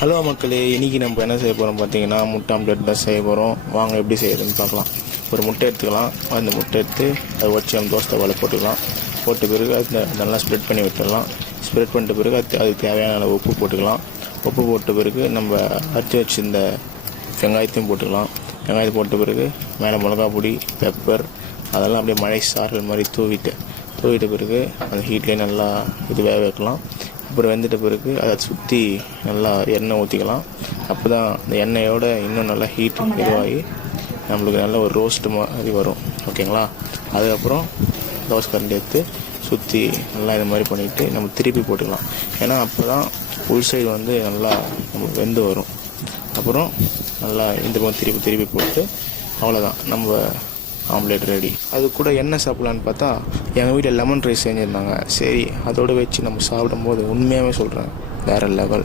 Hello மக்களே, இன்றைக்கி நம்ம என்ன செய்ய போகிறோம் பார்த்தீங்கன்னா, முட்டை ஆம்லேட் தான் செய்ய போகிறோம். வாங்க எப்படி செய்யுதுன்னு பார்க்கலாம். ஒரு முட்டை எடுத்துக்கலாம். அந்த முட்டை எடுத்து அதை வச்சு நம்ம தோசை தவாவில் போட்டுக்கலாம். போட்ட பிறகு அது நல்லா ஸ்ப்ரெட் பண்ணி விட்டுடலாம். ஸ்ப்ரெட் பண்ணிட்ட பிறகு அதுக்கு தேவையான அளவு உப்பு போட்டுக்கலாம். உப்பு போட்ட பிறகு நம்ம அரைச்சி வச்சுருந்த வெங்காயத்தையும் போட்டுக்கலாம். வெங்காயத்தை போட்ட பிறகு மேலே மிளகா பொடி, பெப்பர் அதெல்லாம் அப்படியே மழை சாரல் மாதிரி தூவிட்ட பிறகு அந்த ஹீட்லேயே நல்லா வேக வைக்கலாம். அப்புறம் வெந்துட்ட பிறகு அதை சுற்றி நல்லா எண்ணெய் ஊற்றிக்கலாம். அப்போ தான் அந்த எண்ணெயோட இன்னும் நல்லா ஹீட் இதுவாகி நம்மளுக்கு நல்ல ஒரு ரோஸ்ட்டு மாதிரி வரும். ஓகேங்களா? அதுக்கப்புறம் தோசை கரண்டி எடுத்து சுற்றி நல்லா இது மாதிரி பண்ணிவிட்டு நம்ம திருப்பி போட்டுக்கலாம். ஏன்னா அப்போ தான் உள் சைடு நல்லா நமக்கு வெந்து வரும். அப்புறம் நல்லா இந்த பக்கம் திருப்பி போட்டு அவ்வளோதான், நம்ம ஆம்லேட் ரெடி. அது கூட என்ன சாப்பிட்லான்னு பார்த்தா எங்கள் வீட்டில் லெமன் ரைஸ் செஞ்சுருந்தாங்க. சரி, அதோடு வச்சு நம்ம சாப்பிடும்போது உண்மையாகவே சொல்கிறேன், வேறு லெவல்.